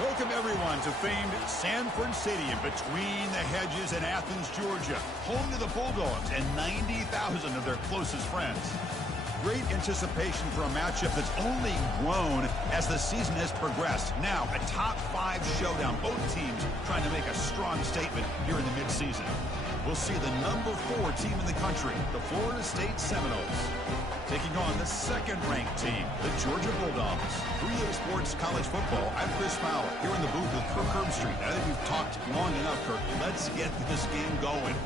Welcome, everyone, to famed Sanford Stadium between the hedges in Athens, Georgia, home to the Bulldogs and 90,000 of their closest friends. Great anticipation for a matchup that's only grown as the season has progressed. Now, a top-5 showdown. Both teams trying to make a strong statement here in the midseason. We'll see the number 4 team in the country, the Florida State Seminoles, taking on the second-ranked team, the Georgia Bulldogs. 3A Sports College Football, I'm Chris Fowler, here in the booth with Kirk Herbstreit. I think we've talked long enough, Kirk. Let's get this game going.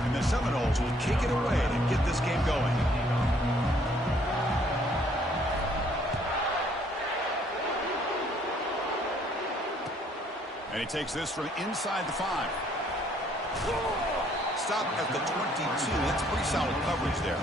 And the Seminoles will kick it away to get this game going. And he takes this from inside the 5. Stop at the 22. That's pretty solid coverage there.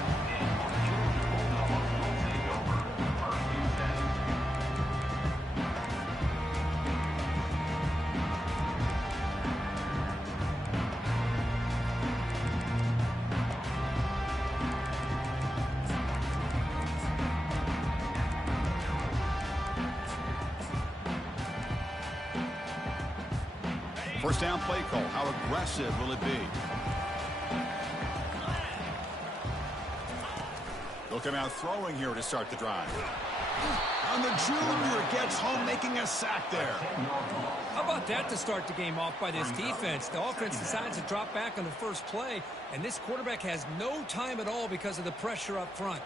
First down play call. How aggressive will it be? They'll come out throwing here to start the drive. And the junior gets home, making a sack there. How about that to start the game off by this defense? The offense decides to drop back on the first play, and this quarterback has no time at all because of the pressure up front.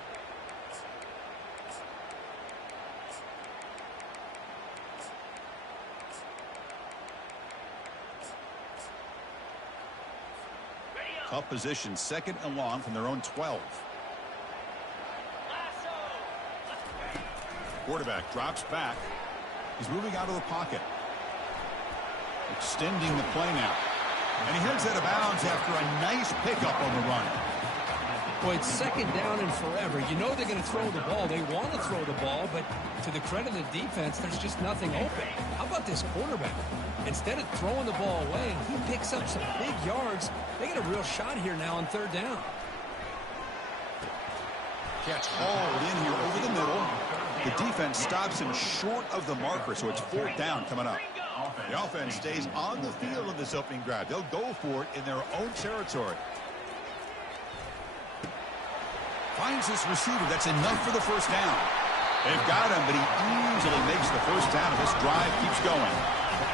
Tough position, second and long from their own 12. Quarterback drops back. He's moving out of the pocket. Extending the play now. And he heads out of bounds after a nice pickup on the run. Boy, it's second down and forever. You know they're going to throw the ball. They want to throw the ball, but to the credit of the defense, there's just nothing open. How about this quarterback? Instead of throwing the ball away, he picks up some big yards. They get a real shot here now on third down. Catch hauled in here over the middle. The defense stops him short of the marker, so it's fourth down coming up. The offense stays on the field in this opening drive. They'll go for it in their own territory. Finds this receiver. That's enough for the first down. They've got him, but he easily makes the first down, and this drive keeps going.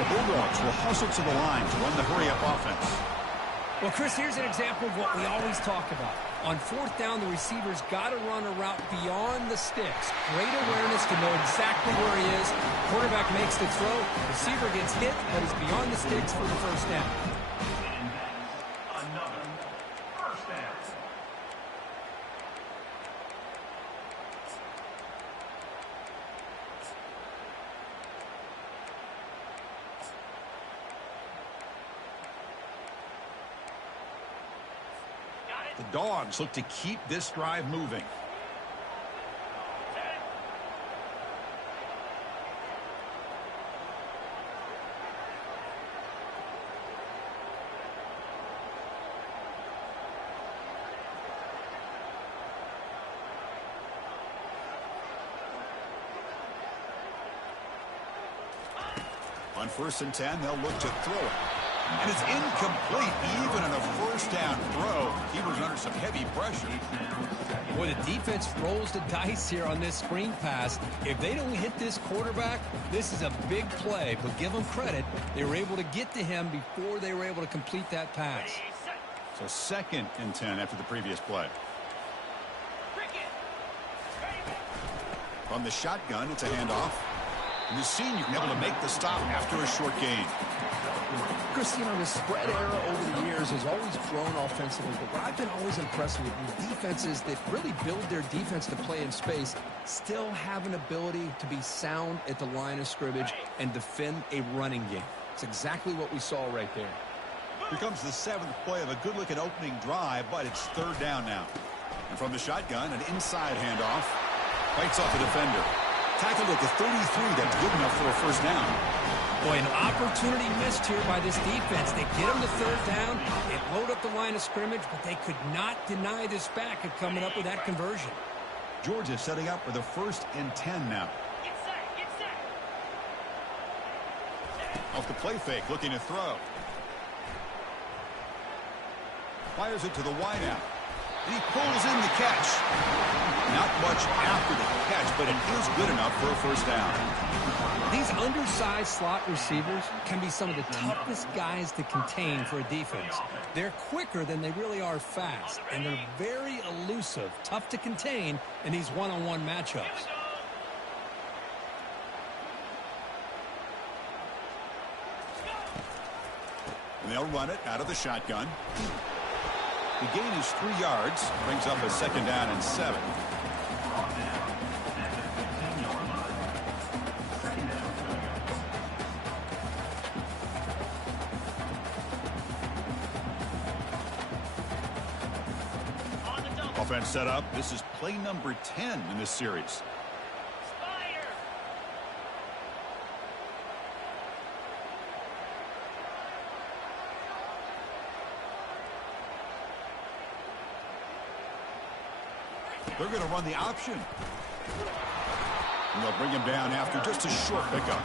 The Bulldogs will hustle to the line to run the hurry-up offense. Well, Chris, here's an example of what we always talk about. On fourth down, the receiver's got to run a route beyond the sticks. Great awareness to know exactly where he is. Quarterback makes the throw. Receiver gets hit, but he's beyond the sticks for the first down. The Dogs look to keep this drive moving. On 1st and 10, they'll look to throw it. And it's incomplete. Even on a first down throw, he was under some heavy pressure. Boy, the defense rolls the dice here on this screen pass. If they don't hit this quarterback, this is a big play. But give them credit. They were able to get to him before they were able to complete that pass. So 2nd and 10 after the previous play. From the shotgun, it's a handoff. And the senior able to make the stop after a short gain. Chris, you know, the spread era over the years has always grown offensively, but what I've been always impressed with these defenses that really build their defense to play in space still have an ability to be sound at the line of scrimmage and defend a running game. It's exactly what we saw right there. Here comes the 7th play of a good-looking opening drive, but it's 3rd down now. And from the shotgun, an inside handoff. Fights off a defender. Tackled at the 33. That's good enough for a first down. Boy, an opportunity missed here by this defense. They get them to third down, they load up the line of scrimmage, but they could not deny this back of coming up with that conversion. Georgia setting up for the 1st and 10 now. Get set. Off the play fake, looking to throw. Fires it to the wideout. And he pulls in the catch. Not much after the catch, but it is good enough for a first down. These undersized slot receivers can be some of the toughest guys to contain for a defense. They're quicker than they really are fast, and they're very elusive, tough to contain in these one-on-one matchups. And they'll run it out of the shotgun. The gain is 3 yards, brings up a 2nd down and 7. Offense set up. This is play number 10 in this series. They're going to run the option. And they'll bring him down after just a short pickup.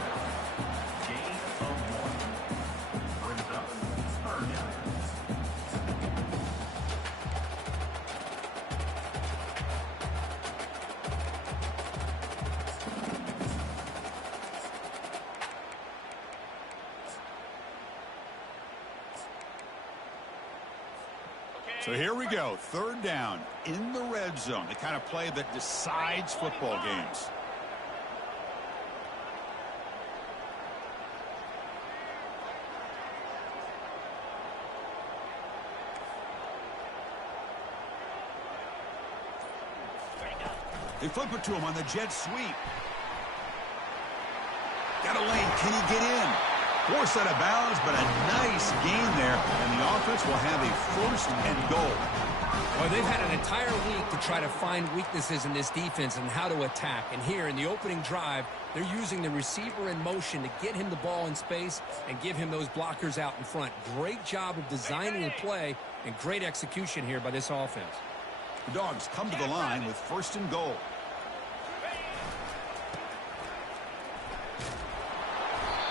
So here we go, 3rd down in the red zone, the kind of play that decides football games. They flip it to him on the jet sweep. Got a lane, can he get in? Forced out of bounds, but a nice gain there, and the offense will have a 1st and goal. Well, they've had an entire week to try to find weaknesses in this defense and how to attack. And here in the opening drive, they're using the receiver in motion to get him the ball in space and give him those blockers out in front. Great job of designing the play and great execution here by this offense. The Dogs come to the line with 1st and goal.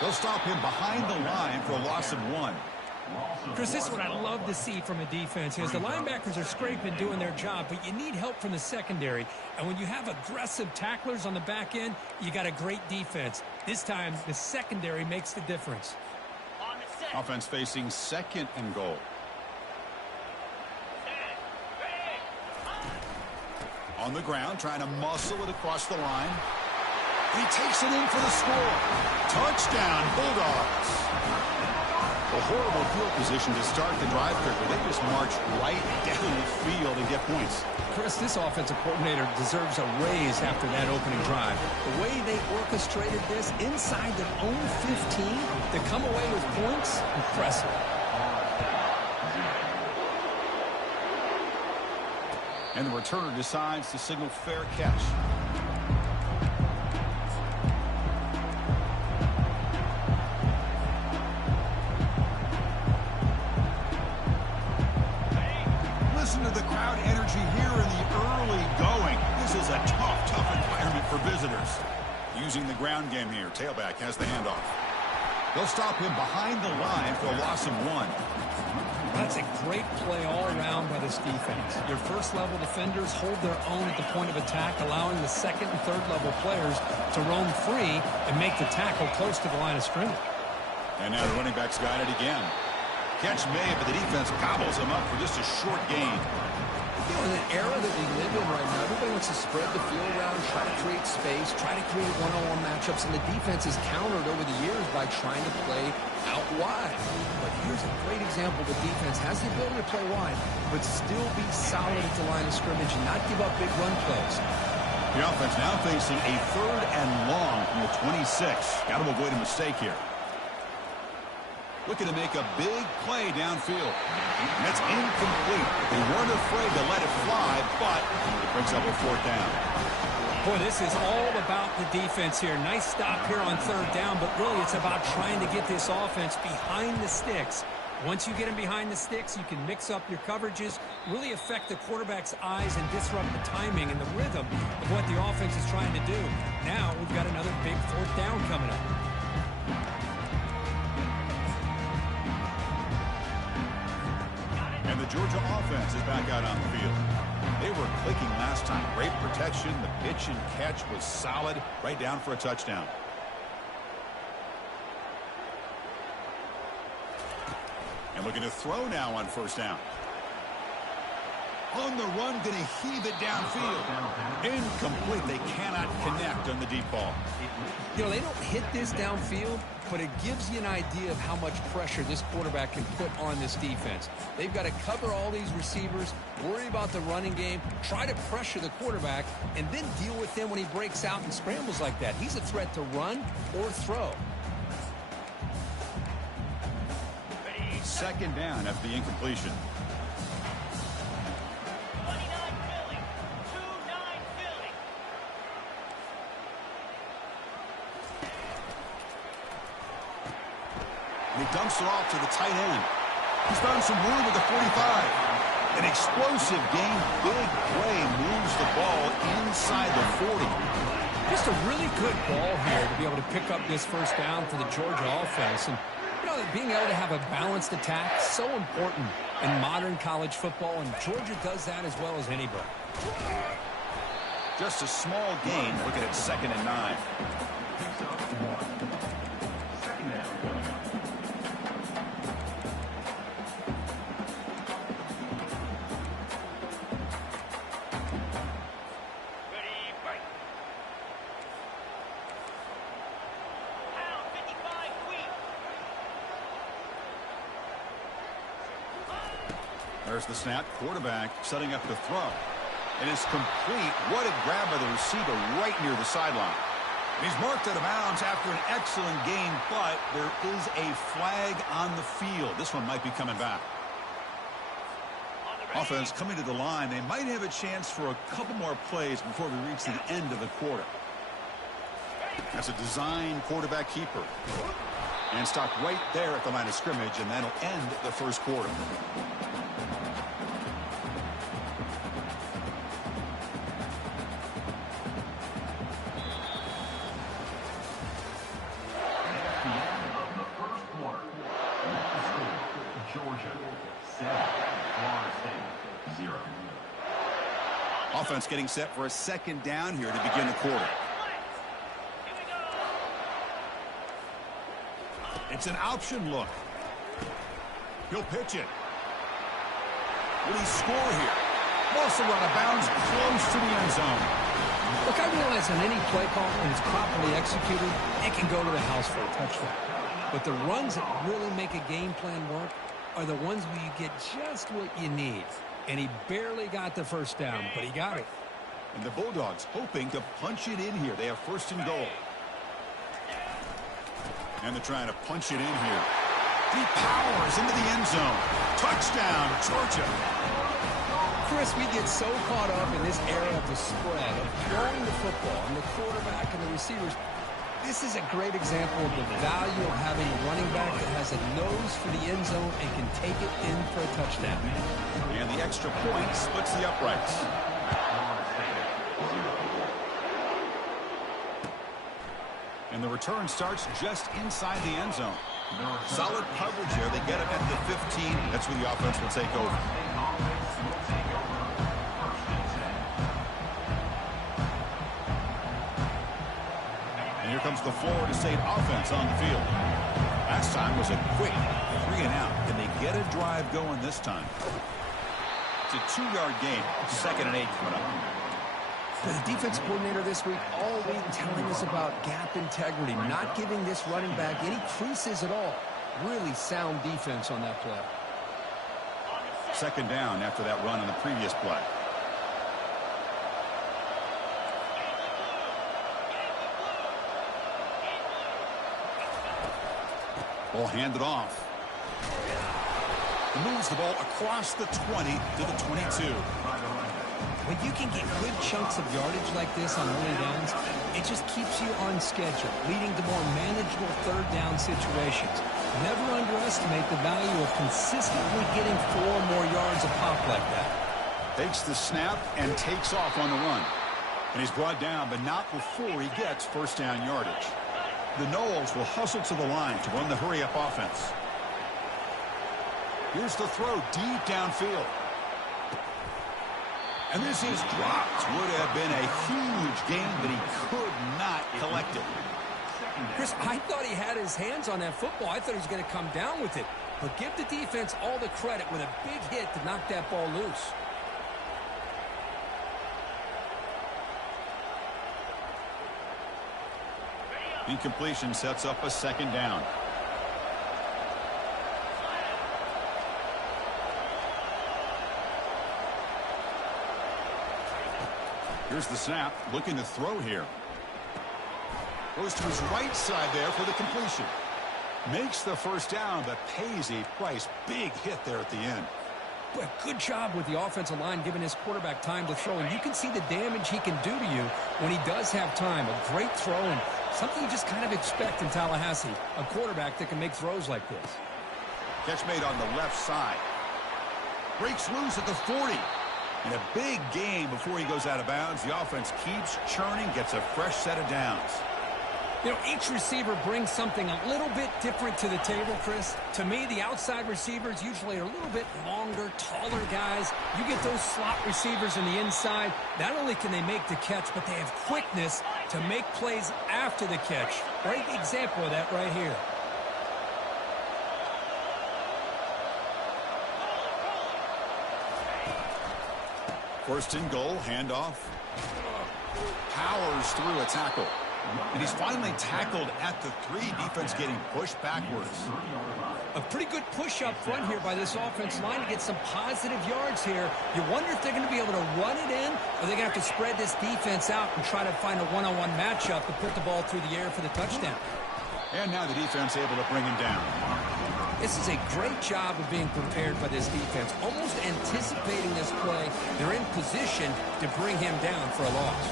They'll stop him behind the line for a loss of 1. Chris, this is what I love to see from a defense is the linebackers are scraping, doing their job, but you need help from the secondary. And when you have aggressive tacklers on the back end, you got a great defense. This time, the secondary makes the difference. Offense facing 2nd and goal. On the ground, trying to muscle it across the line. He takes it in for the score. Touchdown, Bulldogs. A horrible field position to start the drive quicker. They just march right down the field and get points. Chris, this offensive coordinator deserves a raise after that opening drive. The way they orchestrated this inside their own 15 to come away with points, impressive. And the returner decides to signal fair catch. Listen to the crowd energy here in the early going. This is a tough environment for visitors. Using the ground game here. Tailback has the handoff. They'll stop him behind the line for a loss of 1. That's a great play all around by this defense. Your first-level defenders hold their own at the point of attack, allowing the second and third-level players to roam free and make the tackle close to the line of scrimmage. And now the running back's got it again. Catch made, but the defense gobbles him up for just a short gain. You know, in an era that we live in right now, everybody wants to spread the field around, try to create space, try to create one-on-one matchups, and the defense is countered over the years by trying to play out wide. But here's a great example. The defense has the ability to play wide, but still be solid at the line of scrimmage and not give up big run plays. The offense now facing a 3rd and long from the 26. Got to avoid a mistake here. Looking to make a big play downfield. That's incomplete. They weren't afraid to let it fly, but it brings up a 4th down. Boy, this is all about the defense here. Nice stop here on third down, but really it's about trying to get this offense behind the sticks. Once you get them behind the sticks, you can mix up your coverages, really affect the quarterback's eyes and disrupt the timing and the rhythm of what the offense is trying to do. Now we've got another big fourth down coming up. And the Georgia offense is back out on the field. They were clicking last time. Great protection. The pitch and catch was solid. Right down for a touchdown. And looking to throw now on first down. On the run, going to heave it downfield. Incomplete. They cannot connect on the deep ball. You know, they don't hit this downfield, but it gives you an idea of how much pressure this quarterback can put on this defense. They've got to cover all these receivers, worry about the running game, try to pressure the quarterback, and then deal with him when he breaks out and scrambles like that. He's a threat to run or throw. Second down after the incompletion. And he dumps it off to the tight end. He's found some room at the 45. An explosive game, big play, moves the ball inside the 40. Just a really good ball here to be able to pick up this first down for the Georgia offense. And you know, being able to have a balanced attack, so important in modern college football, and Georgia does that as well as anybody. Just a small gain, looking at 2nd and 9. There's the snap. Quarterback setting up to throw. And it's complete. What a grab by the receiver right near the sideline. He's marked out of bounds after an excellent game, but there is a flag on the field. This one might be coming back. Offense coming to the line. They might have a chance for a couple more plays before we reach the end of the quarter. That's a design quarterback keeper. And stopped right there at the line of scrimmage, and that'll end the first quarter. Offense getting set for a second down here to begin the quarter. It's an option look. He'll pitch it. Will he score here? Also out of bounds, close to the end zone. Look, I realize on any play call, when it's properly executed, it can go to the house for a touchdown. But the runs that really make a game plan work are the ones where you get just what you need. And he barely got the first down, but he got it. And the Bulldogs hoping to punch it in here. They have 1st and goal. And they're trying to punch it in here. He powers into the end zone. Touchdown, Georgia. Chris, we get so caught up in this era of the spread, of throwing the football, and the quarterback and the receivers. This is a great example of the value of having a running back that has a nose for the end zone and can take it in for a touchdown. And the extra point splits the uprights. And the return starts just inside the end zone. Solid coverage here. They get him at the 15. That's where the offense will take over. And here comes the Florida State offense on the field. Last time was a quick 3 and out. Can they get a drive going this time? It's a 2-yard gain. 2nd and 8 coming up. The defense coordinator this week all week telling us about gap integrity, not giving this running back any creases at all. Really sound defense on that play. 2nd down after that run on the previous play. Ball handed off. Moves the ball across the 20 to the 22. When you can get good chunks of yardage like this on early downs, it just keeps you on schedule, leading to more manageable third down situations. Never underestimate the value of consistently getting 4 more yards a pop like that. Takes the snap and takes off on the run. And he's brought down, but not before he gets first down yardage. The Noles will hustle to the line to run the hurry-up offense. Here's the throw deep downfield. And this is dropped. Would have been a huge gain, but he could not collect it. Chris, I thought he had his hands on that football. I thought he was going to come down with it. But give the defense all the credit with a big hit to knock that ball loose. Incompletion sets up a second down. Here's the snap, looking to throw here. Goes to his right side there for the completion. Makes the first down, but pays a price. Big hit there at the end. But good job with the offensive line giving his quarterback time to throw. And you can see the damage he can do to you when he does have time. A great throw and something you just kind of expect in Tallahassee. A quarterback that can make throws like this. Catch made on the left side. Breaks loose at the 40. And a big gain before he goes out of bounds. The offense keeps churning, gets a fresh set of downs. You know, each receiver brings something a little bit different to the table, Chris. To me, the outside receivers usually are a little bit longer, taller guys. You get those slot receivers in the inside. Not only can they make the catch, but they have quickness to make plays after the catch. Great example of that right here. First and goal, handoff. Powers through a tackle. And he's finally tackled at the 3. Defense getting pushed backwards. A pretty good push up front here by this offense line to get some positive yards here. You wonder if they're going to be able to run it in, or they're going to have to spread this defense out and try to find a one-on-one matchup to put the ball through the air for the touchdown. And now the defense able to bring him down. This is a great job of being prepared by this defense, almost anticipating this play. They're in position to bring him down for a loss.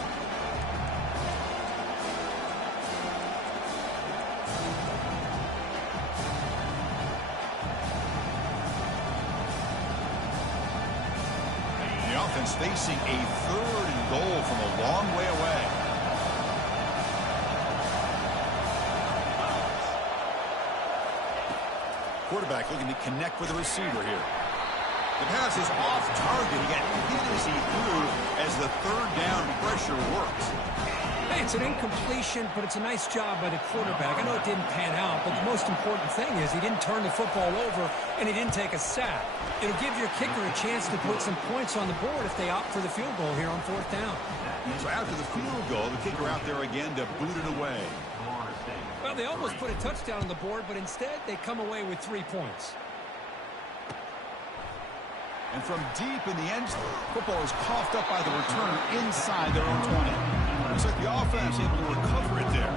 The offense facing a 3rd and goal from a long way away. Quarterback looking to connect with the receiver here. The pass is off target. He got hit as he threw as the 3rd down pressure works. Hey, it's an incompletion, but it's a nice job by the quarterback. I know it didn't pan out, but the most important thing is he didn't turn the football over and he didn't take a sack. It'll give your kicker a chance to put some points on the board if they opt for the field goal here on 4th down. So after the field goal, the kicker out there again to boot it away. Well, they almost put a touchdown on the board, but instead they come away with 3 points. And from deep in the end, football is coughed up by the returner inside their own 20. Looks like the offense able to recover it there.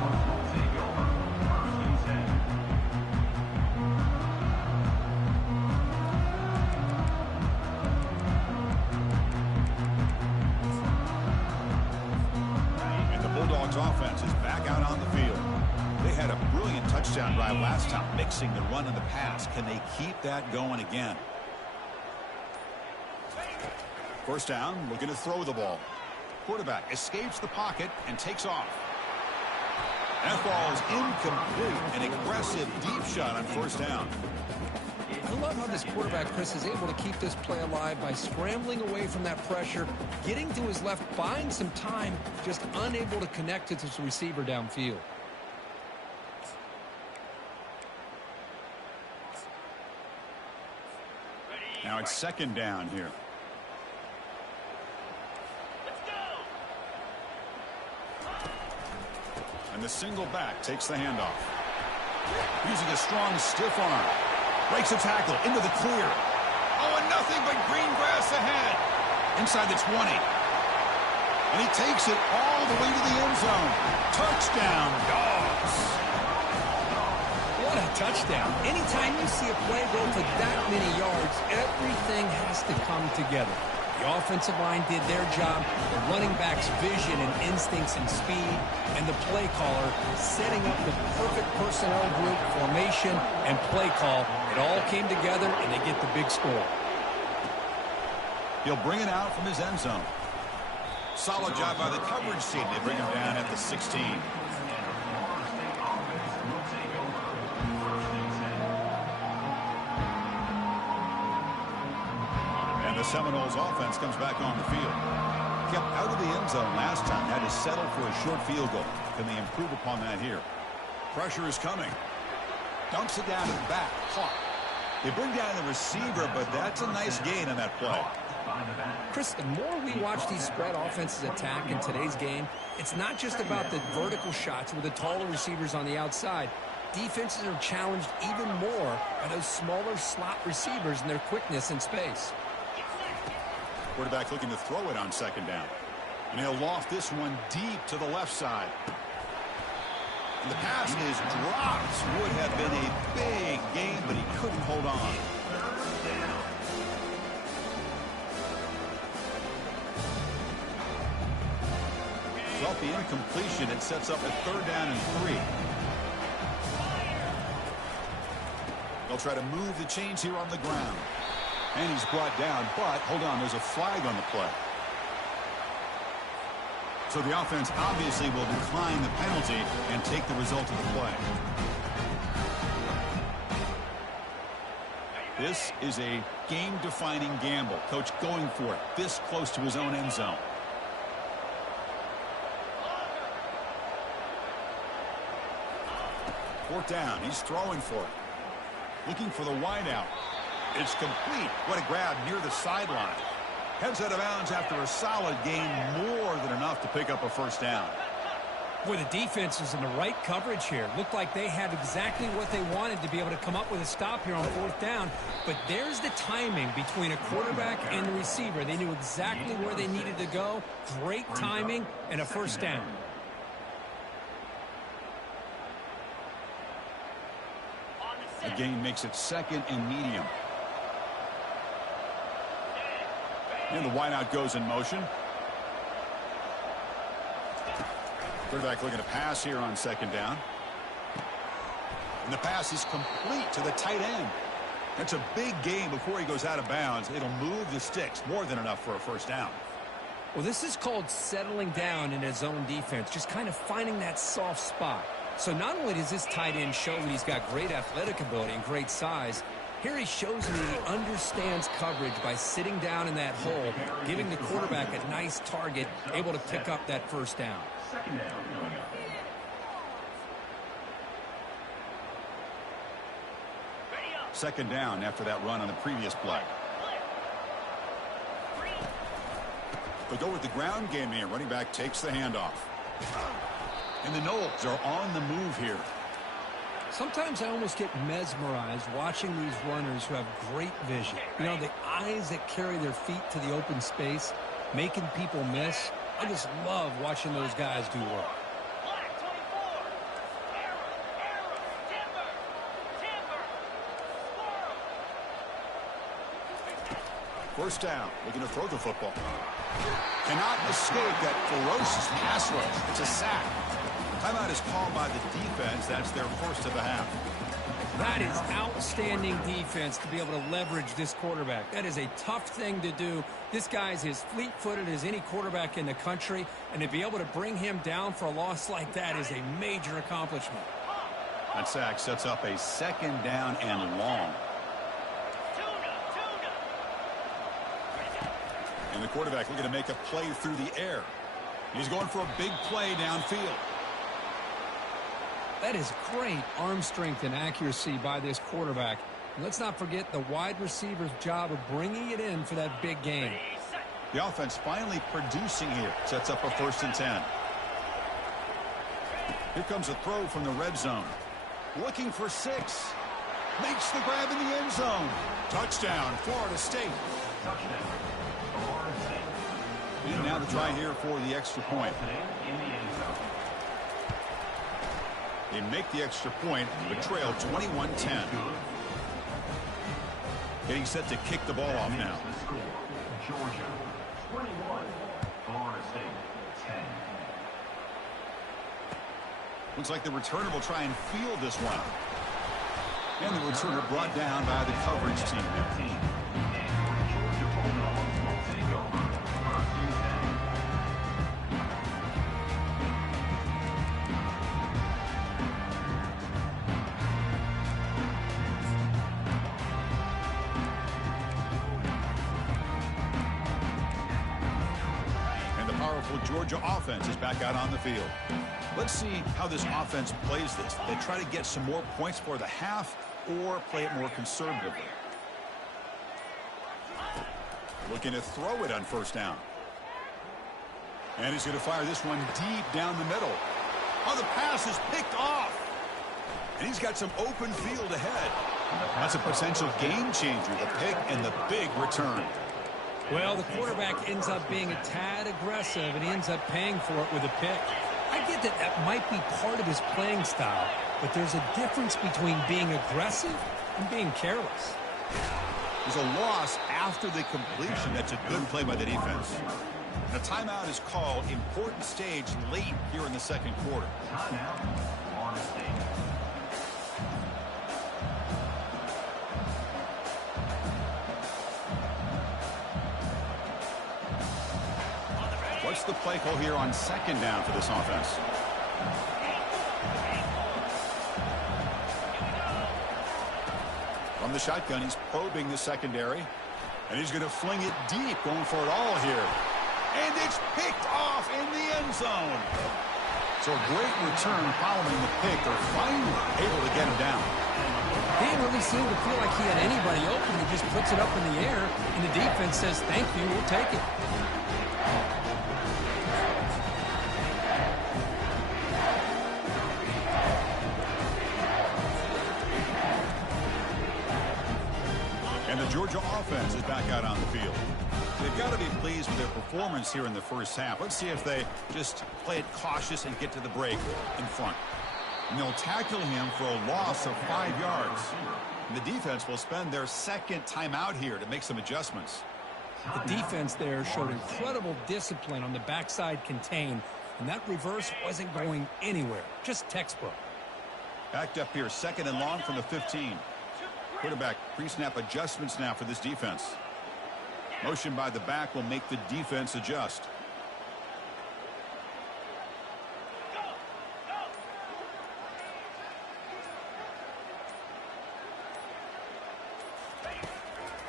And the Bulldogs offense is back out on the field. They had a brilliant touchdown drive last time, mixing the run and the pass. Can they keep that going again? First down, looking to throw the ball. Quarterback escapes the pocket and takes off. That ball is incomplete. An aggressive deep shot on first down. I love how this quarterback, Chris, is able to keep this play alive by scrambling away from that pressure, getting to his left, buying some time, just unable to connect to this receiver downfield. Now it's second down here. And the single back takes the handoff. Using a strong stiff arm. Breaks a tackle into the clear. Oh, and nothing but green grass ahead. Inside the 20. And he takes it all the way to the end zone. Touchdown, Dogs. What a touchdown. Anytime you see a play go for that many yards, everything has to come together. The offensive line did their job, the running back's vision and instincts and speed, and the play caller setting up the perfect personnel group, formation, and play call. It all came together, and they get the big score. He'll bring it out from his end zone. Solid job by the coverage team. They bring him down at the 16. And the Seminoles offense comes back on the field. Kept out of the end zone last time. Had to settle for a short field goal. Can they improve upon that here? Pressure is coming. Dumps it down to the back. Caught. They bring down the receiver, but that's a nice gain on that play. Chris, the more we watch these spread offenses attack in today's game, it's not just about the vertical shots with the taller receivers on the outside. Defenses are challenged even more by those smaller slot receivers and their quickness in space. Quarterback looking to throw it on second down. And he'll loft this one deep to the left side. And the pass is dropped. Would have been a big gain, but he couldn't hold on. So off the incompletion, it sets up a 3rd down and 3. They'll try to move the chains here on the ground. And he's brought down, but hold on, there's a flag on the play. So the offense obviously will decline the penalty and take the result of the play. This is a game-defining gamble. Coach going for it this close to his own end zone. Fourth down. He's throwing for it. Looking for the wideout. It's complete. What a grab near the sideline. Heads out of bounds after a solid gain, more than enough to pick up a 1st down. Boy, the defense is in the right coverage here. Looked like they had exactly what they wanted to be able to come up with a stop here on 4th down. But there's the timing between a quarterback and the receiver. They knew exactly where they needed to go. Great timing and a 1st down. The gain makes it 2nd and medium. And the wideout goes in motion. Quarterback looking to pass here on 2nd down. And the pass is complete to the tight end. That's a big gain before he goes out of bounds. It'll move the sticks, more than enough for a 1st down. Well, this is called settling down in his zone defense, just kind of finding that soft spot. So not only does this tight end show that he's got great athletic ability and great size, here he shows me he understands coverage by sitting down in that hole, giving the quarterback a nice target, able to pick up that 1st down. Second down after that run on the previous play. They'll go with the ground game here. Running back takes the handoff. And the Noles are on the move here. Sometimes I almost get mesmerized watching these runners who have great vision. You know, the eyes that carry their feet to the open space, making people miss. I just love watching those guys do work. First down, looking to throw the football. Cannot escape that ferocious pass rush. It's a sack. Timeout is called by the defense. That's their 1st of the half. That is outstanding defense to be able to leverage this quarterback. That is a tough thing to do. This guy's as fleet-footed as any quarterback in the country, and to be able to bring him down for a loss like that is a major accomplishment. That sack sets up a 2nd down and long. And the quarterback looking to make a play through the air. He's going for a big play downfield. That is great arm strength and accuracy by this quarterback. And let's not forget the wide receiver's job of bringing it in for that big gain. The offense finally producing here. Sets up a 1st and 10. Here comes a throw from the red zone. Looking for 6. Makes the grab in the end zone. Touchdown, Florida State. And now the try here for the extra point. They make the extra point, but trail 21-10. Getting set to kick the ball off now. Looks like the returner will try and field this one. And the returner brought down by the coverage team. Georgia offense is back out on the field. Let's see how this offense plays this. They try to get some more points for the half or play it more conservatively. Looking to throw it on first down. And he's going to fire this one deep down the middle. Oh, the pass is picked off. And he's got some open field ahead. That's a potential game changer, the pick and the big return. Well, the quarterback ends up being a tad aggressive, and he ends up paying for it with a pick. I get that that might be part of his playing style, but there's a difference between being aggressive and being careless. There's a loss after the completion. That's a good play by the defense. The timeout is called. Important stage late here in the second quarter. What's the play call here on second down for this offense? From the shotgun, he's probing the secondary. And he's going to fling it deep, going for it all here. And it's picked off in the end zone. So a great return following the pick. They're finally able to get him down. He didn't really seem to feel like he had anybody open. He just puts it up in the air, and the defense says, thank you, we'll take it. Georgia offense is back out on the field. They've got to be pleased with their performance here in the first half. Let's see if they just play it cautious and get to the break in front. And they'll tackle him for a loss of 5 yards. And the defense will spend their second timeout here to make some adjustments. The defense there showed incredible discipline on the backside contain, and that reverse wasn't going anywhere. Just textbook. Backed up here, second and long from the 15. Quarterback pre-snap adjustments now for this defense. Motion by the back will make the defense adjust.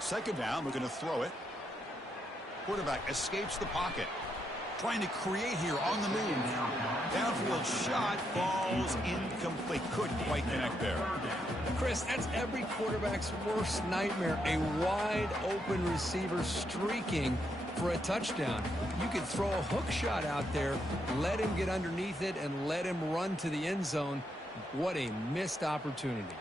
Second down, we're going to throw it. Quarterback escapes the pocket. Trying to create here on the move. Downfield shot falls incomplete. Couldn't quite connect there. Chris, that's every quarterback's worst nightmare. A wide open receiver streaking for a touchdown. You could throw a hook shot out there, let him get underneath it, and let him run to the end zone. What a missed opportunity.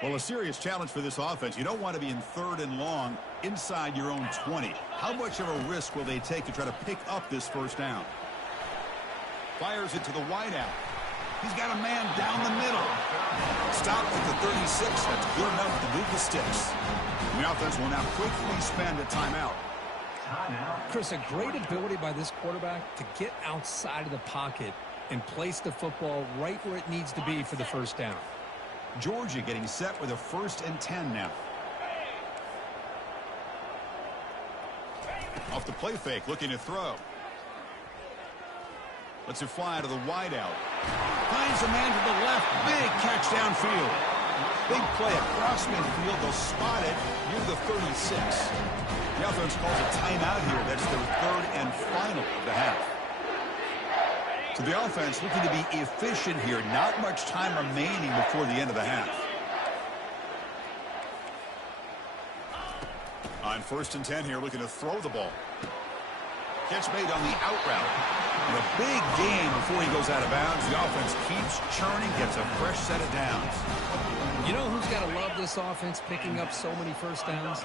Well, a serious challenge for this offense. You don't want to be in third and long inside your own 20. How much of a risk will they take to try to pick up this first down? Fires it to the wideout. He's got a man down the middle. Stopped at the 36. That's good enough to move the sticks. And the offense will now quickly spend a timeout. Chris, a great ability by this quarterback to get outside of the pocket and place the football right where it needs to be for the first down. Georgia getting set with a 1st and 10 now. Off the play fake, looking to throw. Lets it fly to the wideout. Finds a man to the left. Big catch downfield. Big play across midfield. They'll spot it near the 36. The offense calls a timeout here. That's their 3rd and final of the half. So the offense looking to be efficient here. Not much time remaining before the end of the half. On 1st and 10 here, looking to throw the ball. Catch made on the out route. And a big gain before he goes out of bounds. The offense keeps churning, gets a fresh set of downs. You know who's got to love this offense picking up so many first downs?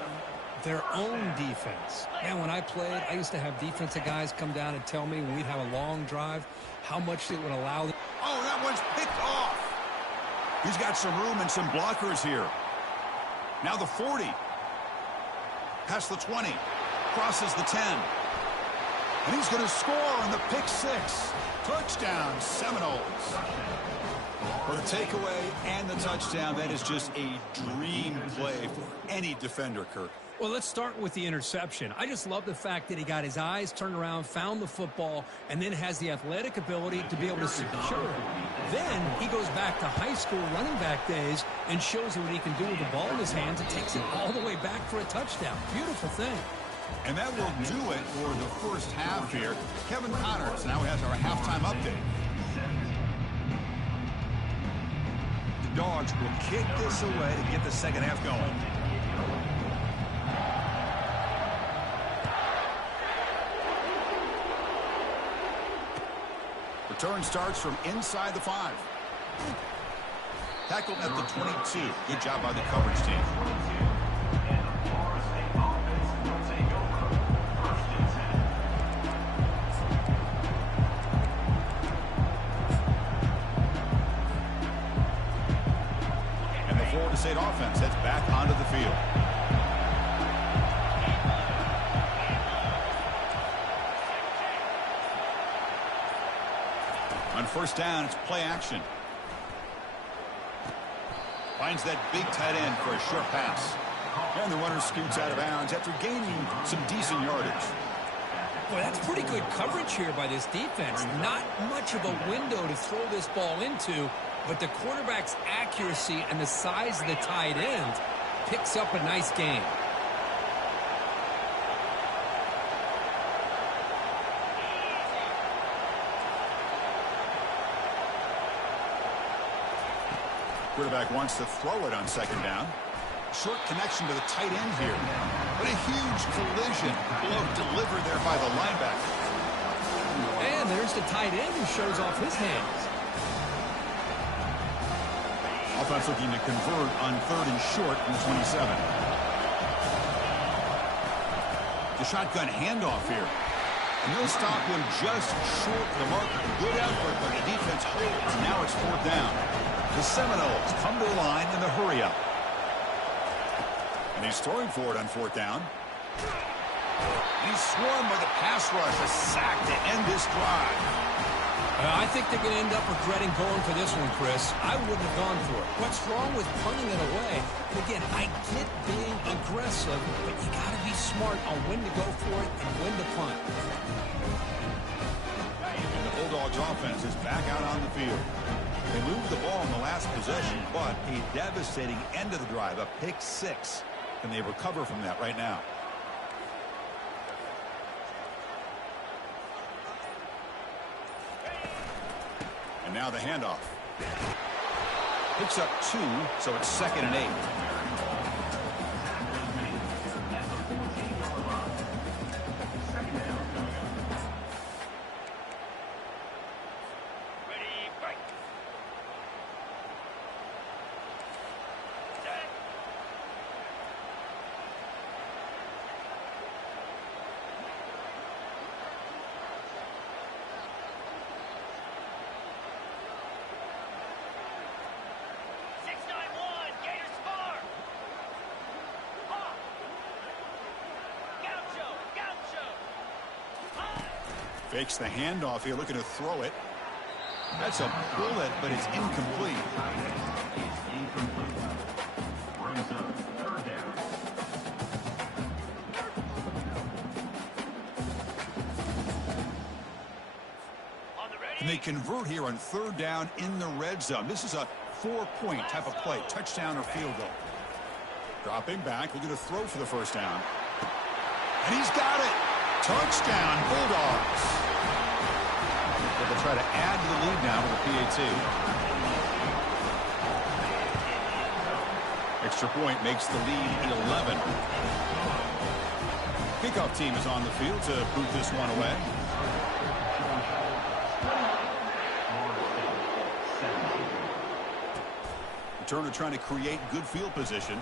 Their own defense. Man, when I played, I used to have defensive guys come down and tell me when we'd have a long drive how much it would allow them. Oh, that one's picked off. He's got some room and some blockers here. Now the 40. Past the 20. Crosses the 10. And he's going to score on the pick six. Touchdown, Seminoles. For the takeaway and the touchdown, that is just a dream play for any defender, Kirk. Well, let's start with the interception. I just love the fact that he got his eyes turned around, found the football, and then has the athletic ability to be able to secure it. Then he goes back to high school running back days and shows you what he can do with the ball in his hands and takes it all the way back for a touchdown. Beautiful thing. And that will do it for the first half here. Kevin Connors now has our halftime update. The Dogs will kick this away to get the second half going. Return starts from inside the 5. Tackled at the 22. Good job by the coverage team. And the Florida State offense heads back onto the field. On first down, it's play action. Finds that big tight end for a short pass. And the runner scoots out of bounds after gaining some decent yardage. Boy, that's pretty good coverage here by this defense. Not much of a window to throw this ball into, but the quarterback's accuracy and the size of the tight end picks up a nice gain. Quarterback wants to throw it on second down. Short connection to the tight end here. But a huge collision. Blow delivered there by the linebacker. And there's the tight end who shows off his hands. Offense looking to convert on third and short from the 27. The shotgun handoff here. And he'll stop him just short of the mark. Good effort, but the defense holds. Now it's fourth down. The Seminoles come to the line in the hurry-up. And he's throwing for it on fourth down. And he's swarmed by the pass rush. A sack to end this drive. I think they're going to end up regretting going for this one, Chris. I wouldn't have gone for it. What's wrong with punting it away? And again, I get being aggressive, but you got to be smart on when to go for it and when to punt. And the Bulldogs offense is back out on the field. They moved the ball in the last possession, but a devastating end of the drive, a pick six. Can they recover from that right now? And now the handoff. Picks up 2, so it's 2nd and 8. Fakes the handoff here, looking to throw it. That's a bullet, but it's incomplete. And they convert here on third down in the red zone. This is a 4-point type of play, touchdown or field goal. Dropping back, looking to throw for the first down. And he's got it. Touchdown, Bulldogs. But they'll try to add to the lead now with a PAT. Extra point makes the lead 11. Kickoff team is on the field to boot this one away. Returner trying to create good field position.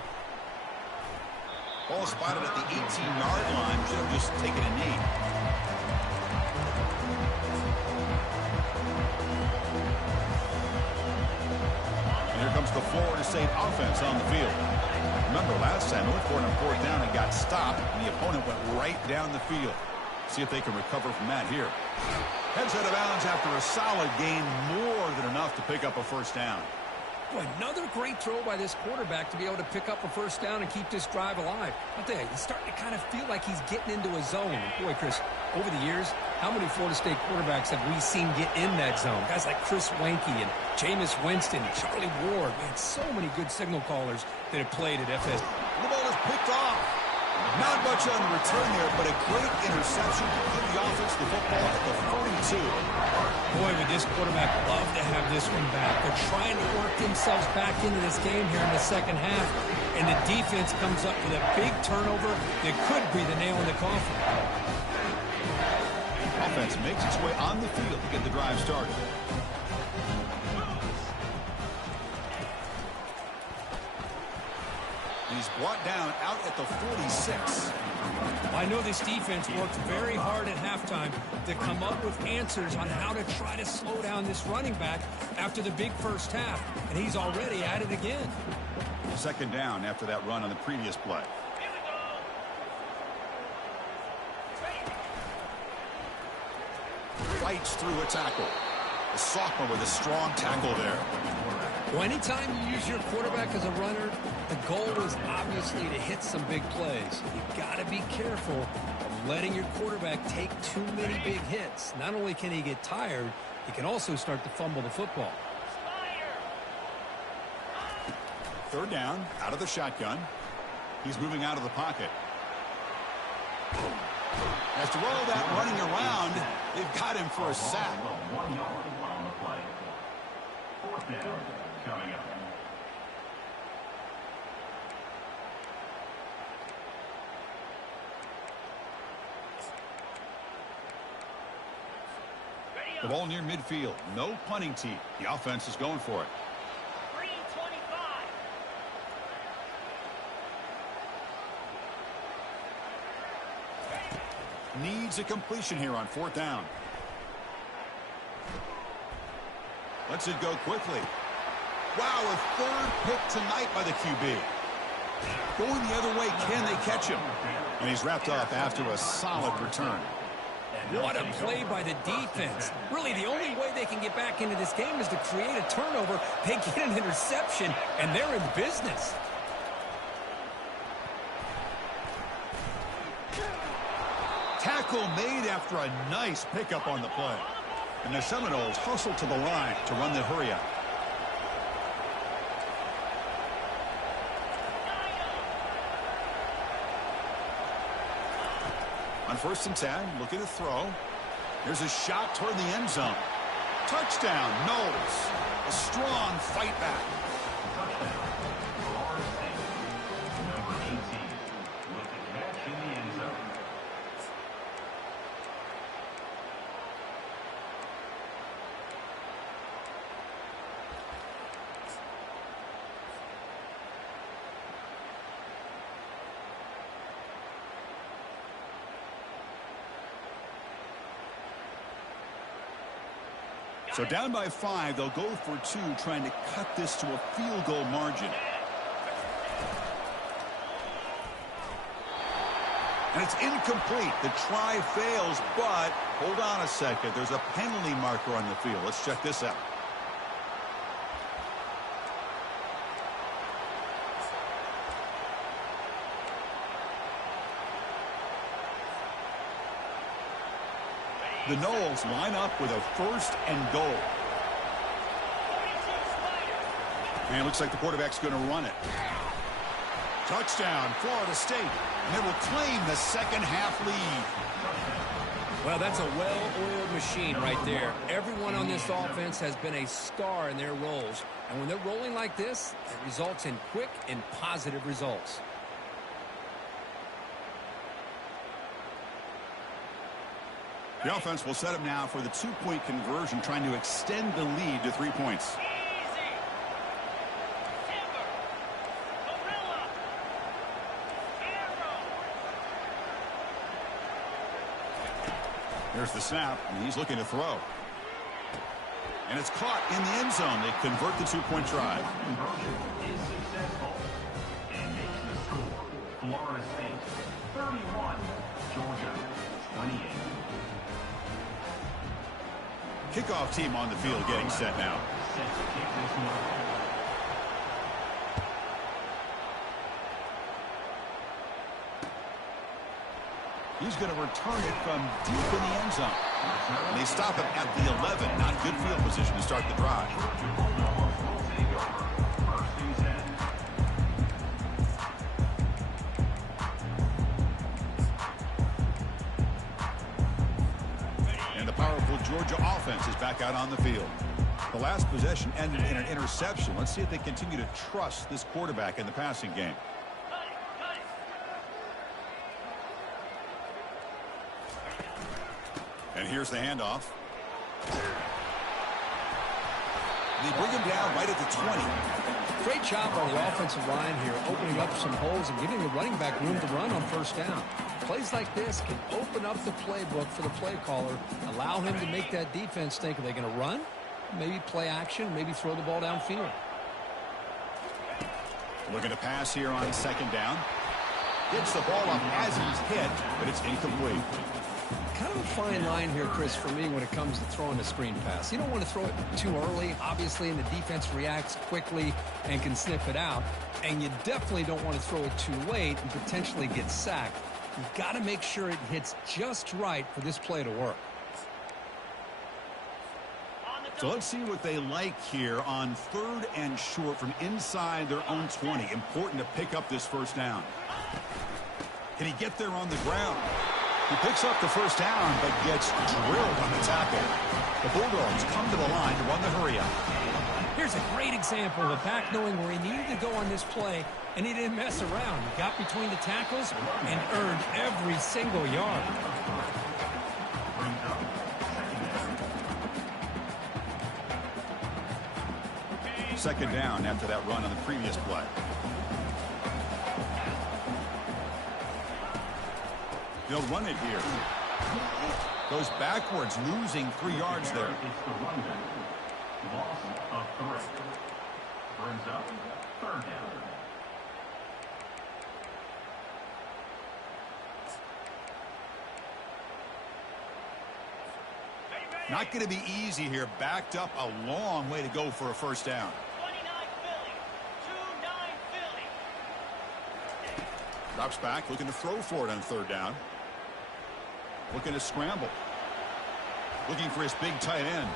Ball spotted at the 18-yard line. Should have just taken a knee. And here comes the Florida State offense on the field. Remember, last time they went for it on fourth down and got stopped, and the opponent went right down the field. See if they can recover from that here. Heads out of bounds after a solid gain, more than enough to pick up a first down. Boy, another great throw by this quarterback to be able to pick up a first down and keep this drive alive. I'll tell you, he's starting to kind of feel like he's getting into a zone. Boy, Chris, over the years, how many Florida State quarterbacks have we seen get in that zone? Guys like Chris Weinke and Jameis Winston, Charlie Ward. We had so many good signal callers that have played at FS. The ball is picked off. Not much on the return there, but a great interception to put the offense the football at the 42. Boy, would this quarterback love to have this one back. They're trying to work themselves back into this game here in the second half, and the defense comes up with a big turnover that could be the nail in the coffin. Offense makes its way on the field to get the drive started. He's brought down out at the 46. I know this defense worked very hard at halftime to come up with answers on how to try to slow down this running back after the big first half, and he's already at it again. Second down after that run on the previous play. Fights through a tackle. The sophomore with a strong tackle there. Well, anytime you use your quarterback as a runner, the goal is obviously to hit some big plays. You've got to be careful of letting your quarterback take too many big hits. Not only can he get tired, he can also start to fumble the football. Third down, out of the shotgun. He's moving out of the pocket. After all that running around, they've got him for a sack. 1 yard on the play. Fourth down coming up. The ball near midfield. No punting team. The offense is going for it. Needs a completion here on fourth down. Lets it go quickly. Wow, a third pick tonight by the QB. Going the other way, can they catch him? And he's wrapped up after a solid return. What a play by the defense. Really, the only way they can get back into this game is to create a turnover. They get an interception, and they're in business. Tackle made after a nice pickup on the play. And the Seminoles hustle to the line to run the hurry up. On 1st and 10, looking to throw. There's a shot toward the end zone. Touchdown, Knowles. A strong fight back. Number 18 with the catch in the end zone. So down by 5, they'll go for 2, trying to cut this to a field goal margin. And it's incomplete. The try fails, but hold on a second. There's a penalty marker on the field. Let's check this out. The Noles line up with a 1st and goal. And it looks like the quarterback's going to run it. Touchdown, Florida State. And they will claim the second half lead. Well, that's a well-oiled machine right there. Everyone on this offense has been a star in their roles. And when they're rolling like this, it results in quick and positive results. The offense will set up now for the 2-point conversion, trying to extend the lead to 3 points. There's the snap, and he's looking to throw. And it's caught in the end zone. They convert the two-point try. Conversion is successful and makes the score Florida State 31, Georgia 28. Kickoff team on the field getting set now. Set to kick this one off. He's going to return it from deep in the end zone. And they stop him at the 11. Not good field position to start the drive. And the powerful Georgia offense is back out on the field. The last possession ended in an interception. Let's see if they continue to trust this quarterback in the passing game. And here's the handoff. They bring him down right at the 20. Great job on the offensive line here, opening up some holes and giving the running back room to run on first down. Plays like this can open up the playbook for the play caller, allow him to make that defense think, are they going to run? Maybe play action, maybe throw the ball downfield. Looking to pass here on second down. Gets the ball up as he's hit, but it's incomplete. Kind of a fine line here, Chris, for me when it comes to throwing a screen pass. You don't want to throw it too early, obviously, and the defense reacts quickly and can sniff it out. And you definitely don't want to throw it too late and potentially get sacked. You've got to make sure it hits just right for this play to work. So let's see what they like here on 3rd and short from inside their own 20. Important to pick up this first down. Can he get there on the ground? He picks up the first down, but gets drilled on the tackle. The Bulldogs come to the line to run the hurry-up. Here's a great example of a back knowing where he needed to go on this play, and he didn't mess around. He got between the tackles and earned every single yard. Second down after that run on the previous play. They'll run it here. Goes backwards, losing 3 yards there. It's the running. Loss of 3. Brings up 3rd down. Not going to be easy here. Backed up a long way to go for a first down. 29 Philly. 2-9 Philly. Drops back, looking to throw for it on 3rd down. Looking to scramble. Looking for his big tight end.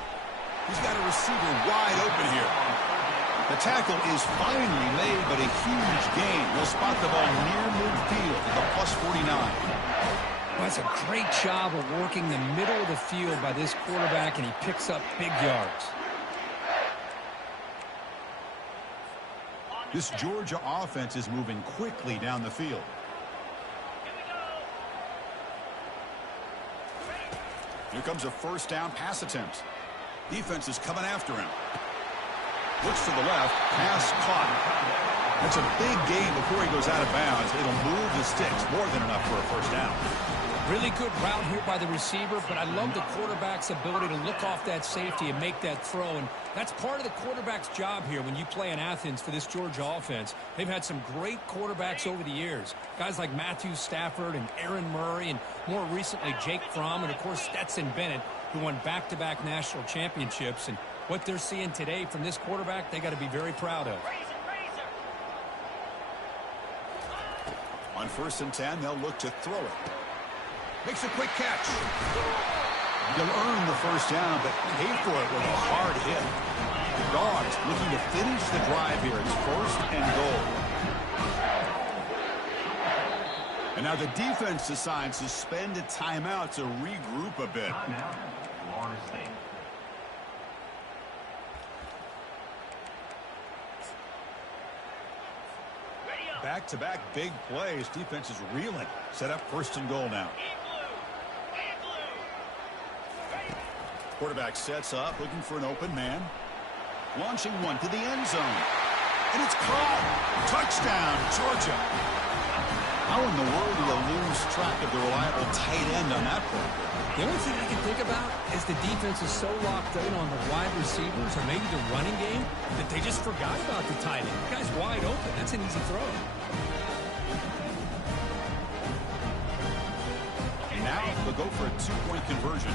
He's got a receiver wide open here. The tackle is finally made, but a huge gain. He'll spot the ball near midfield at the +49. Well, that's a great job of working the middle of the field by this quarterback, and he picks up big yards. This Georgia offense is moving quickly down the field. Here comes a first down pass attempt. Defense is coming after him. Looks to the left. Pass caught. That's a big gain before he goes out of bounds. It'll move the sticks. More than enough for a first down. Really good route here by the receiver, but I love the quarterback's ability to look off that safety and make that throw. And that's part of the quarterback's job here when you play in Athens for this Georgia offense. They've had some great quarterbacks over the years. Guys like Matthew Stafford and Aaron Murray, and more recently Jake Fromm, and of course Stetson Bennett, who won back-to-back national championships. And what they're seeing today from this quarterback, they got to be very proud of. On 1st and 10, they'll look to throw it. Makes a quick catch. He'll earn the first down, but pay for it with a hard hit. The Dogs looking to finish the drive here. It's 1st and goal. And now the defense decides to spend a timeout to regroup a bit. Timeout, Florida State. Back-to-back big plays. Defense is reeling. Set up 1st and goal now. Quarterback sets up, looking for an open man. Launching one to the end zone. And it's caught. Touchdown, Georgia. How in the world do you lose track of the reliable tight end on that play? The only thing I can think about is the defense is so locked in on the wide receivers or maybe the running game that they just forgot about the tight end. The guy's wide open. That's an easy throw. Now they'll go for a two-point conversion.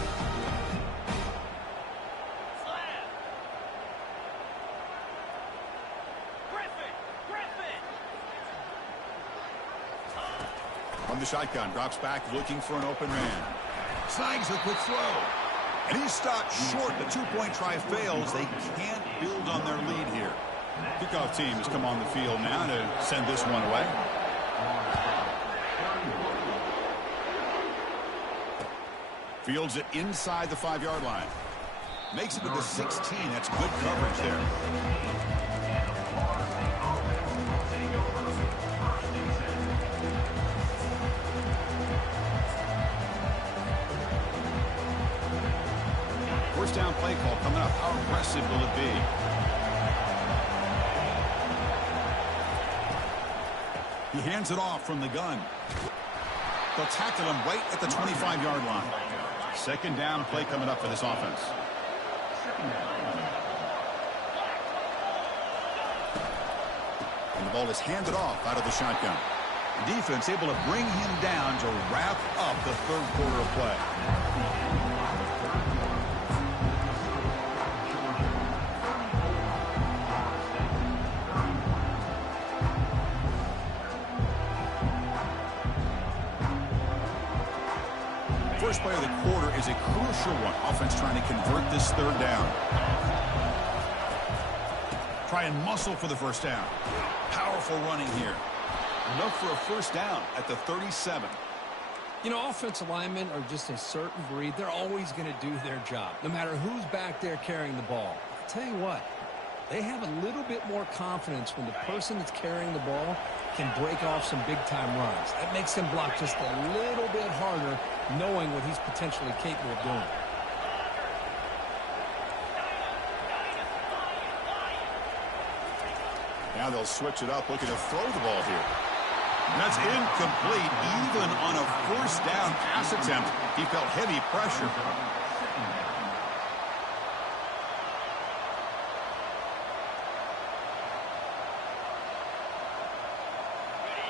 Slam. Griffin. From the shotgun, drops back looking for an open man. Snags a quick throw. And he's stopped short. The two-point try fails. They can't build on their lead here. Kickoff team has come on the field now to send this one away. Fields it inside the 5-yard line. Makes it to the 16. That's good coverage there. First down play call coming up. How aggressive will it be? He hands it off from the gun. They'll tackle him right at the 25-yard line. Second down play coming up for this offense. And the ball is handed off out of the shotgun. The defense able to bring him down to wrap up the third quarter of play. First play of the quarter is a crucial one. Offense trying to convert this third down. Try and muscle for the first down. Powerful running here. Enough for a first down at the 37. You know, offensive linemen are just a certain breed. They're always going to do their job, no matter who's back there carrying the ball. I'll tell you what, they have a little bit more confidence when the person that's carrying the ball can break off some big-time runs. That makes them block just a little bit harder, knowing what he's potentially capable of doing. Now they'll switch it up, looking to throw the ball here. That's incomplete. Even on a first down pass attempt, he felt heavy pressure.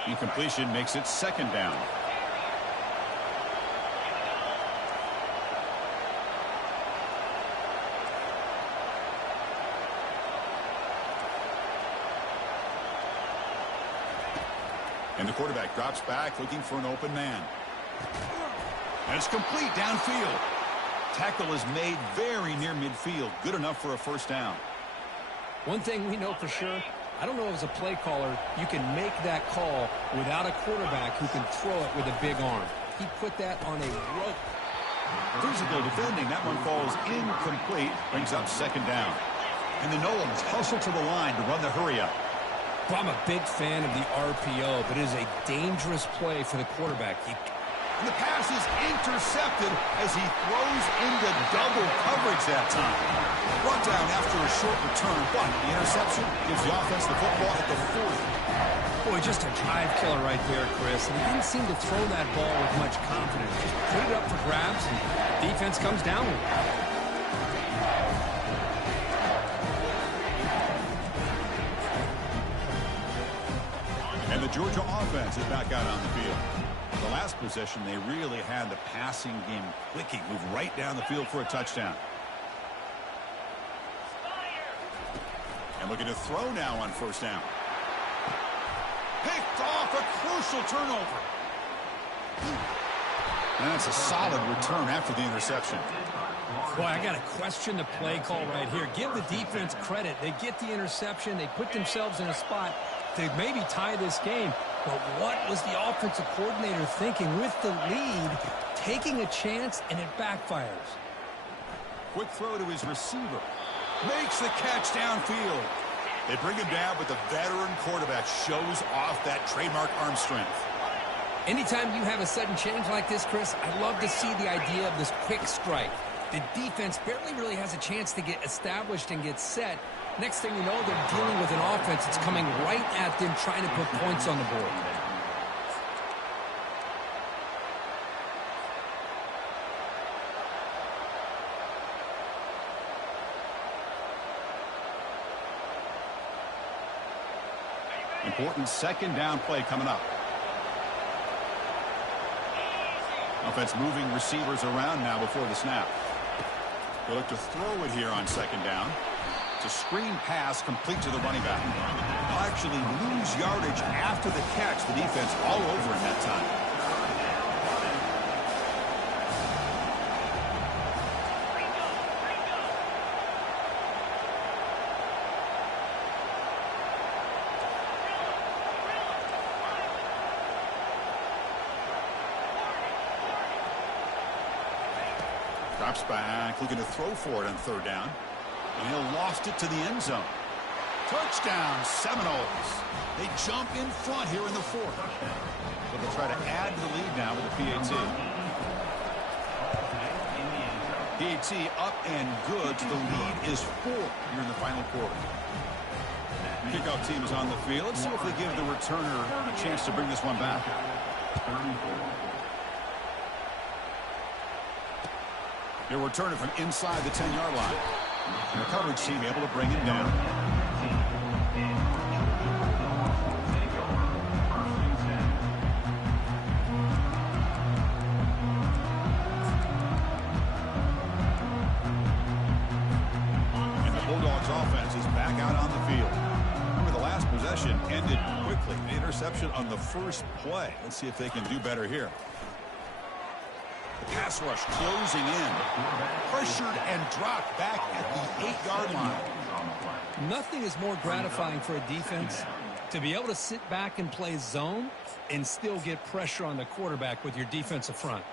Incompletion makes it second down. And the quarterback drops back, looking for an open man. And it's complete downfield. Tackle is made very near midfield. Good enough for a first down. One thing we know for sure, I don't know as a play caller, you can make that call without a quarterback who can throw it with a big arm. He put that on a rope. Physical defending. That one falls incomplete. Brings up second down. And the Nolans hustle to the line to run the hurry up. Well, I'm a big fan of the RPO, but it is a dangerous play for the quarterback. And the pass is intercepted as he throws into double coverage that time. Brought down after a short return, but the interception gives the offense the football at the 40. Boy, just a drive killer right there, Chris. And he didn't seem to throw that ball with much confidence. Just put it up for grabs, and defense comes down with it. And the Georgia offense is back out on the field. The last possession, they really had the passing game clicking. Move right down the field for a touchdown. And looking to throw now on first down. Picked off, a crucial turnover. And that's a solid return after the interception. Boy, I got to question the play call right here. Give the defense credit. They get the interception. They put themselves in a spot to maybe tie this game. But what was the offensive coordinator thinking with the lead, taking a chance, and it backfires? Quick throw to his receiver. Makes the catch downfield. They bring him down, but the veteran quarterback shows off that trademark arm strength. Anytime you have a sudden change like this, Chris, I love to see the idea of this quick strike. The defense barely really has a chance to get established and get set. Next thing you know, they're dealing with an offense that's coming right at them, trying to put points on the board. Important second down play coming up. Offense moving receivers around now before the snap. They look to throw it here on second down. It's a screen pass complete to the running back. They'll actually lose yardage after the catch. The defense all over in that time. Drops back, looking to throw for it on third down. And he'll lost it to the end zone. Touchdown, Seminoles. They jump in front here in the fourth. But they'll try to add to the lead now with the PAT. PAT up and good. The lead is 4 here in the final quarter. The kickoff team is on the field. Let's see if they give the returner a chance to bring this one back. They'll return it from inside the 10-yard line. And the coverage team able to bring it down. And the Bulldogs offense is back out on the field. Remember, the last possession ended quickly. The interception on the first play. Let's see if they can do better here. Pass rush closing in. Pressured and dropped back at the 8-yard line. Nothing is more gratifying for a defense to be able to sit back and play zone and still get pressure on the quarterback with your defensive front.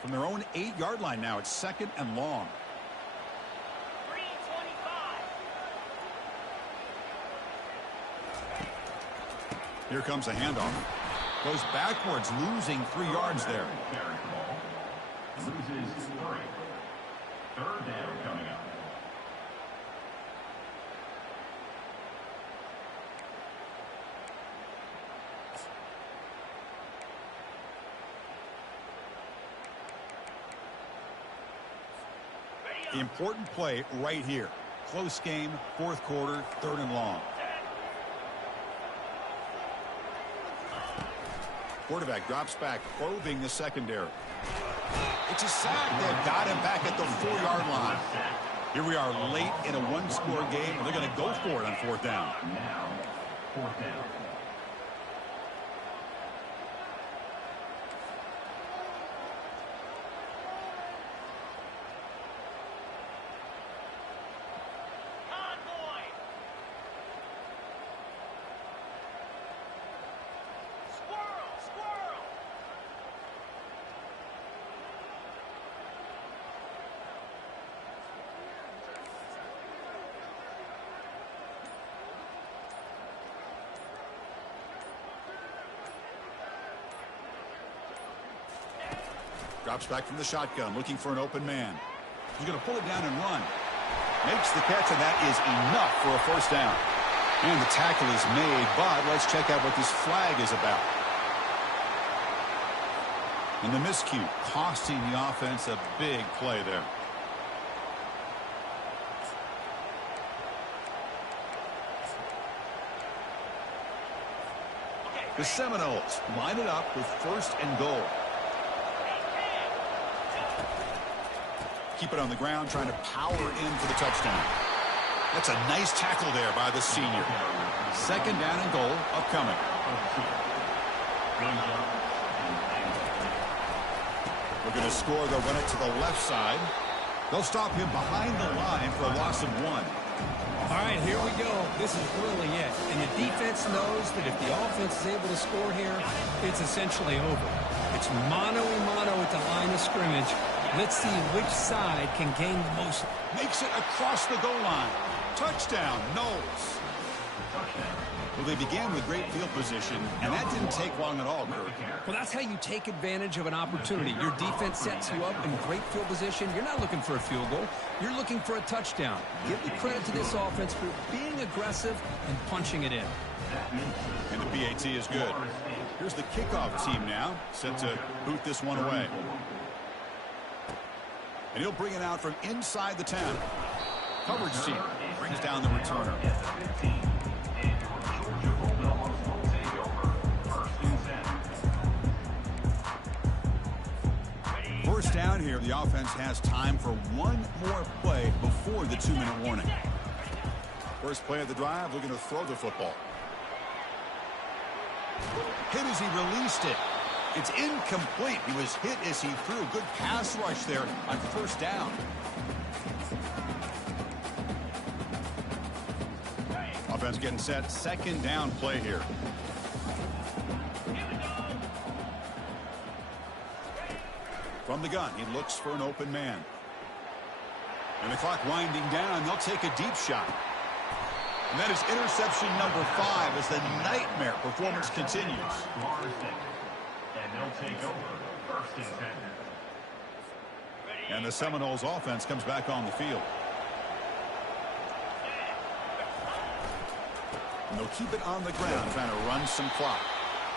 From their own 8-yard line now, it's second and long. Here comes a handoff. Goes backwards, losing 3 yards there. Loses 3. Third down coming up. The important play right here. Close game, fourth quarter, third and long. Quarterback drops back, probing the secondary. It's a sack. They've got him back at the 4-yard line. Here we are late in a one-score game. They're going to go for it on fourth down. Now, fourth down. Drops back from the shotgun, looking for an open man. He's going to pull it down and run. Makes the catch, and that is enough for a first down. And the tackle is made, but let's check out what this flag is about. And the miscue costing the offense a big play there. The Seminoles line it up with first and goal. Keep it on the ground, trying to power in for the touchdown. That's a nice tackle there by the senior. Second down and goal upcoming. We're going to score. They'll run it to the left side. They'll stop him behind the line for a loss of 1. All right, here we go. This is really it. And the defense knows that if the offense is able to score here, it's essentially over. It's mano-a-mano at the line of scrimmage. Let's see which side can gain the most. Makes it across the goal line. Touchdown, Knowles. Well, they began with great field position, and that didn't take long at all, Kirk. Well, that's how you take advantage of an opportunity. Your defense sets you up in great field position. You're not looking for a field goal. You're looking for a touchdown. Give the credit to this offense for being aggressive and punching it in. And the PAT is good. Here's the kickoff team now, set to boot this one away. And he'll bring it out from inside the 10. Coverage team brings down the returner. First down here, the offense has time for one more play before the 2-minute warning. First play of the drive, looking to throw the football. Hit as he released it. It's incomplete. He was hit as he threw. Good pass rush there on first down. Offense getting set. Second down play here. From the gun, he looks for an open man. And the clock winding down. They'll take a deep shot. And that is interception number 5 as the nightmare performance continues. And they'll take over first and 10. And the Seminoles offense comes back on the field. And they'll keep it on the ground, trying to run some clock.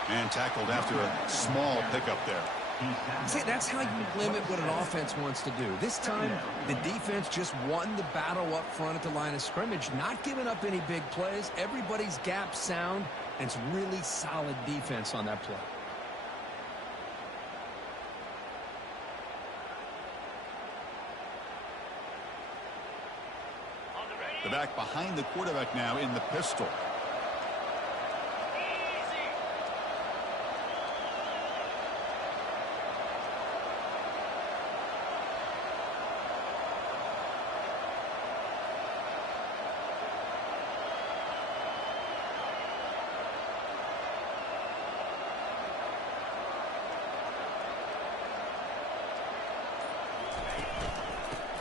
And tackled after a small pickup there. See, that's how you limit what an offense wants to do. This time, the defense just won the battle up front at the line of scrimmage, not giving up any big plays. Everybody's gap sound, and it's really solid defense on that play. The back behind the quarterback now in the pistol.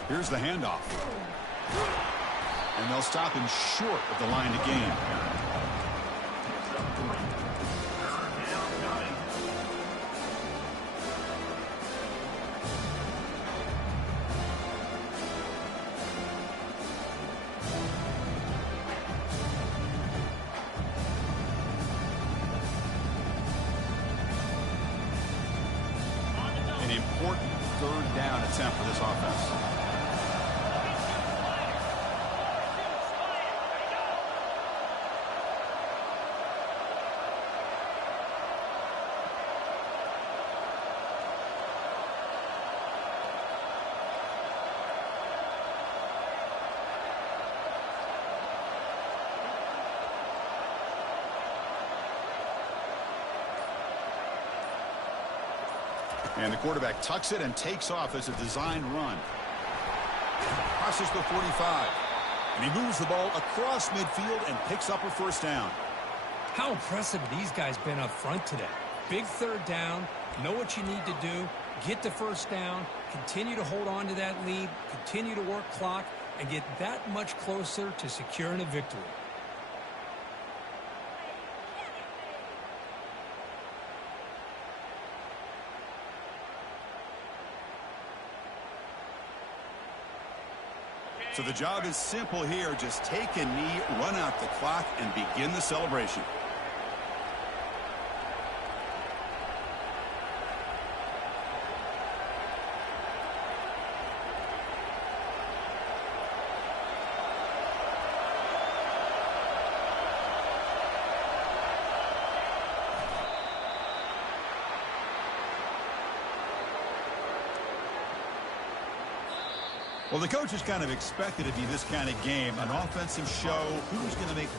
Here's the handoff. And they'll stop him short of the line to gain. An important third down attempt for this offense. And the quarterback tucks it and takes off as a designed run. Crosses the 45. And he moves the ball across midfield and picks up a first down. How impressive have these guys been up front today? Big third down, know what you need to do, get the first down, continue to hold on to that lead, continue to work clock, and get that much closer to securing a victory. So the job is simple here. Just take a knee, run out the clock, and begin the celebration. Well, the coaches kind of expected it to be this kind of game, an offensive show. Who's going to make